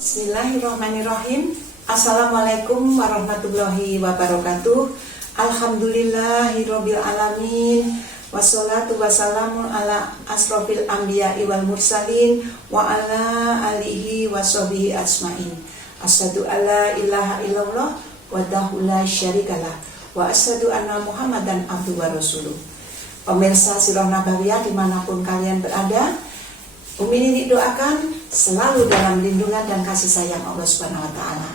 Bismillahirrahmanirrahim. Assalamualaikum warahmatullahi wabarakatuh. Alhamdulillahirabbil alamin. Wassalatu wassalamu ala asrofil anbiya'i wal mursalin wa ala alihi washabihi ajmain. Asyhadu alla ilaha illallah wahdahu la syarikalah wa asyhadu anna Muhammadan abduhu wa rasuluh. Pemirsa Sirah Nabawiyah dimanapun kalian berada, Umi Nini doakan selalu dalam lindungan dan kasih sayang Allah Subhanahu wa Ta'ala.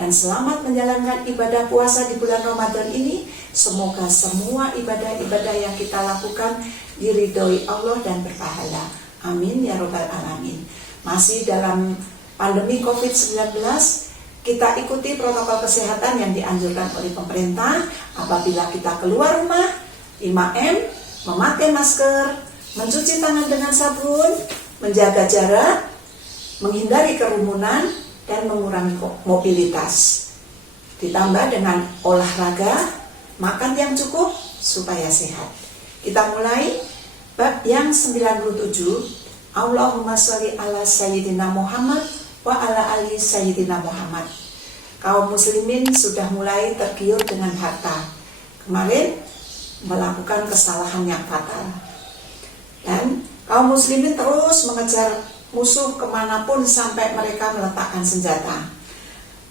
Dan selamat menjalankan ibadah puasa di bulan Ramadan ini. Semoga semua ibadah-ibadah yang kita lakukan diridhoi Allah dan berpahala. Amin ya robbal alamin. Masih dalam pandemi COVID-19, kita ikuti protokol kesehatan yang dianjurkan oleh pemerintah. Apabila kita keluar rumah, 5M, memakai masker, mencuci tangan dengan sabun, menjaga jarak, menghindari kerumunan, dan mengurangi mobilitas. Ditambah dengan olahraga, makan yang cukup supaya sehat. Kita mulai bab yang 97. Allahumma sholli ala sayyidina Muhammad wa ala ali sayyidina Muhammad. Kaum muslimin sudah mulai tergiur dengan harta. Kemarin melakukan kesalahan yang fatal. Dan kaum muslimin terus mengejar musuh kemanapun sampai mereka meletakkan senjata,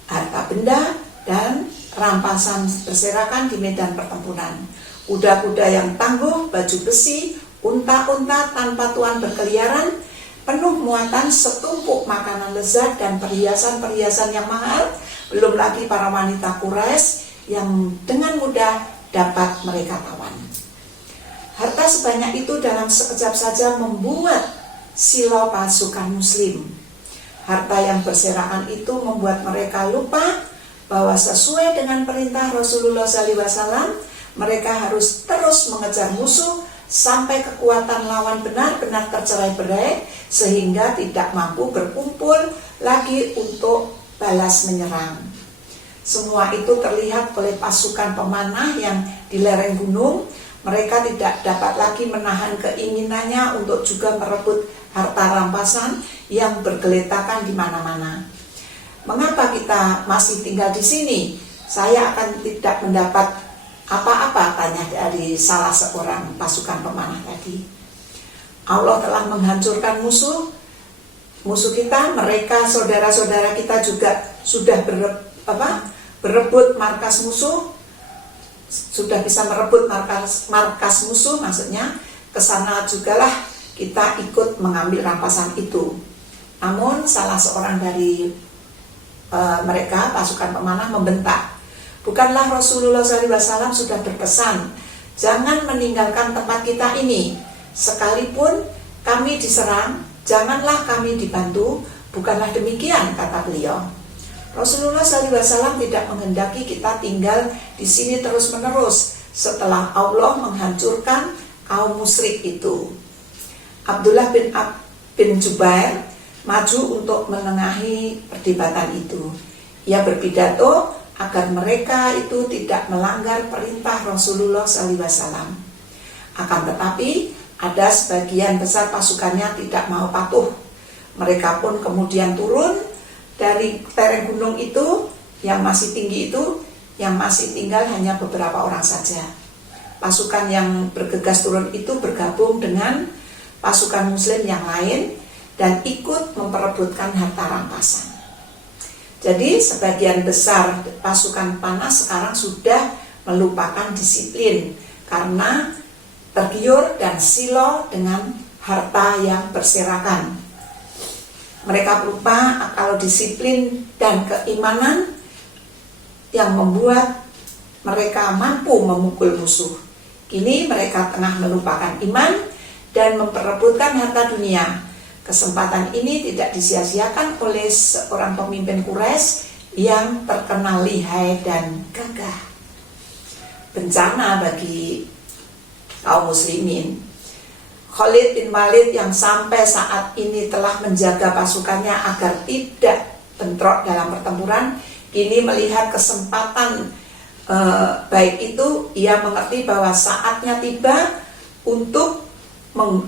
harta benda, dan rampasan berserakan di medan pertempuran. Kuda-kuda yang tangguh, baju besi, unta-unta tanpa tuan berkeliaran, penuh muatan setumpuk makanan lezat dan perhiasan-perhiasan yang mahal, belum lagi para wanita Quraisy yang dengan mudah dapat mereka tawan. Harta sebanyak itu dalam sekejap saja membuat silau pasukan muslim. Harta yang berserakan itu membuat mereka lupa bahwa sesuai dengan perintah Rasulullah SAW, mereka harus terus mengejar musuh sampai kekuatan lawan benar-benar tercerai-berai sehingga tidak mampu berkumpul lagi untuk balas menyerang. Semua itu terlihat oleh pasukan pemanah yang di lereng gunung. Mereka tidak dapat lagi menahan keinginannya untuk juga merebut harta rampasan yang bergeletakan di mana-mana. Mengapa kita masih tinggal di sini? Saya akan tidak mendapat apa-apa, tanya dari salah seorang pasukan pemanah tadi. Allah telah menghancurkan musuh kita. Mereka saudara-saudara kita juga sudah berebut markas musuh. Sudah bisa merebut markas musuh, maksudnya kesana jugalah kita ikut mengambil rampasan itu. Namun salah seorang dari mereka pasukan pemanah membentak, bukanlah Rasulullah SAW sudah berpesan, jangan meninggalkan tempat kita ini, sekalipun kami diserang, janganlah kami dibantu. Bukanlah demikian, kata beliau. Rasulullah SAW tidak menghendaki kita tinggal di sini terus-menerus setelah Allah menghancurkan kaum musyrik itu. Abdullah bin Jubair maju untuk menengahi perdebatan itu. Ia berpidato agar mereka itu tidak melanggar perintah Rasulullah SAW. Akan tetapi ada sebagian besar pasukannya tidak mau patuh. Mereka pun kemudian turun dari lereng gunung itu yang masih tinggi itu, yang masih tinggal hanya beberapa orang saja. Pasukan yang bergegas turun itu bergabung dengan pasukan muslim yang lain dan ikut memperebutkan harta rampasan. Jadi sebagian besar pasukan panah sekarang sudah melupakan disiplin karena tergiur dan silau dengan harta yang berserakan. Mereka lupa kalau disiplin dan keimanan yang membuat mereka mampu memukul musuh. Kini mereka tengah melupakan iman dan memperebutkan harta dunia. Kesempatan ini tidak disia-siakan oleh seorang pemimpin Quraisy yang terkenal lihai dan gagah. Bencana bagi kaum muslimin. Khalid bin Walid yang sampai saat ini telah menjaga pasukannya agar tidak bentrok dalam pertempuran, kini melihat kesempatan baik itu, ia mengerti bahwa saatnya tiba untuk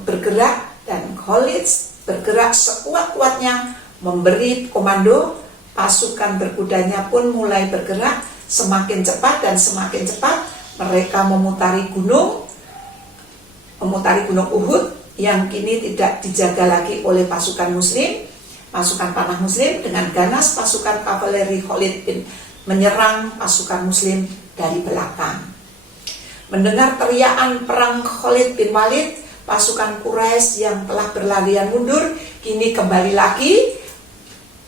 bergerak, dan Khalid bergerak sekuat-kuatnya memberi komando, pasukan berkudanya pun mulai bergerak semakin cepat dan semakin cepat. Mereka memutari gunung Uhud yang kini tidak dijaga lagi oleh pasukan muslim, pasukan panah muslim. Dengan ganas pasukan kavaleri Khalid bin menyerang pasukan muslim dari belakang. Mendengar teriakan perang Khalid bin Walid, pasukan Quraisy yang telah berlarian mundur kini kembali lagi.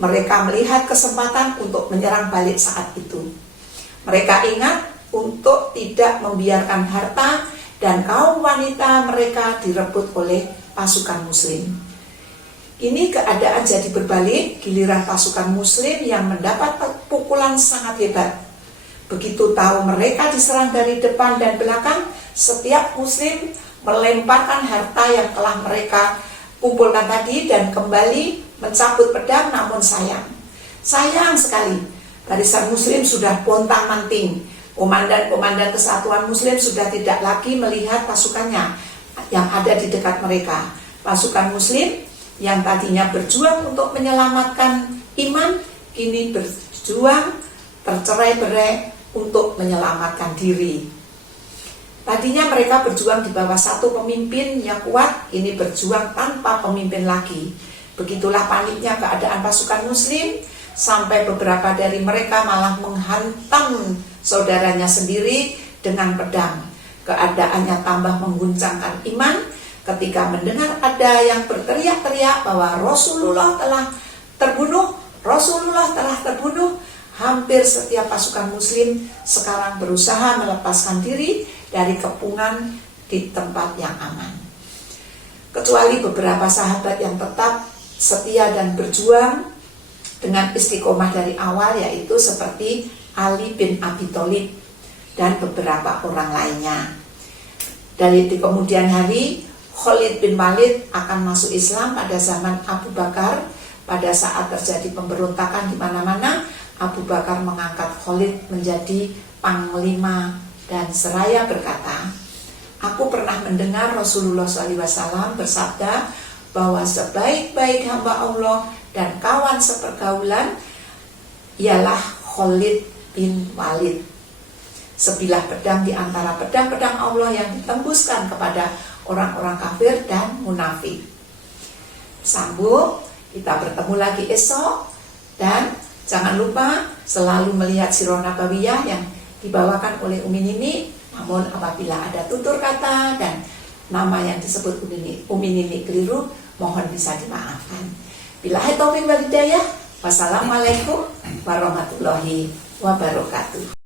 Mereka melihat kesempatan untuk menyerang balik saat itu. Mereka ingat untuk tidak membiarkan harta dan kaum wanita mereka direbut oleh pasukan muslim. Ini keadaan jadi berbalik, giliran pasukan muslim yang mendapat pukulan sangat hebat. Begitu tahu mereka diserang dari depan dan belakang, setiap muslim melemparkan harta yang telah mereka kumpulkan tadi dan kembali mencabut pedang. Namun sayang sekali, barisan muslim sudah pontang-manting. Komandan-komandan kesatuan muslim sudah tidak lagi melihat pasukannya yang ada di dekat mereka. Pasukan muslim yang tadinya berjuang untuk menyelamatkan iman, kini berjuang tercerai-berai untuk menyelamatkan diri. Tadinya mereka berjuang di bawah satu pemimpin yang kuat, ini berjuang tanpa pemimpin lagi. Begitulah paniknya keadaan pasukan muslim, sampai beberapa dari mereka malah menghantam saudaranya sendiri dengan pedang. Keadaannya tambah mengguncangkan iman ketika mendengar ada yang berteriak-teriak bahwa Rasulullah telah terbunuh. Hampir setiap pasukan muslim sekarang berusaha melepaskan diri dari kepungan di tempat yang aman. Kecuali beberapa sahabat yang tetap setia dan berjuang dengan istiqomah dari awal, yaitu seperti Ali bin Abi Thalib dan beberapa orang lainnya. Dari di kemudian hari, Khalid bin Walid akan masuk Islam pada zaman Abu Bakar. Pada saat terjadi pemberontakan di mana-mana, Abu Bakar mengangkat Khalid menjadi panglima dan seraya berkata, "Aku pernah mendengar Rasulullah SAW bersabda bahwa sebaik-baik hamba Allah dan kawan sepergaulan ialah Khalid bin Walid, sebilah pedang di antara pedang-pedang Allah yang ditembuskan kepada orang-orang kafir dan munafik." Sambung, kita bertemu lagi esok, dan jangan lupa selalu melihat Sirah Nabawiyah yang dibawakan oleh Umi Nini. Namun apabila ada tutur kata dan nama yang disebut Umi Nini keliru, mohon bisa dimaafkan. Billahi taufiq wal hidayah. Wassalamualaikum warahmatullahi wabarakatuh.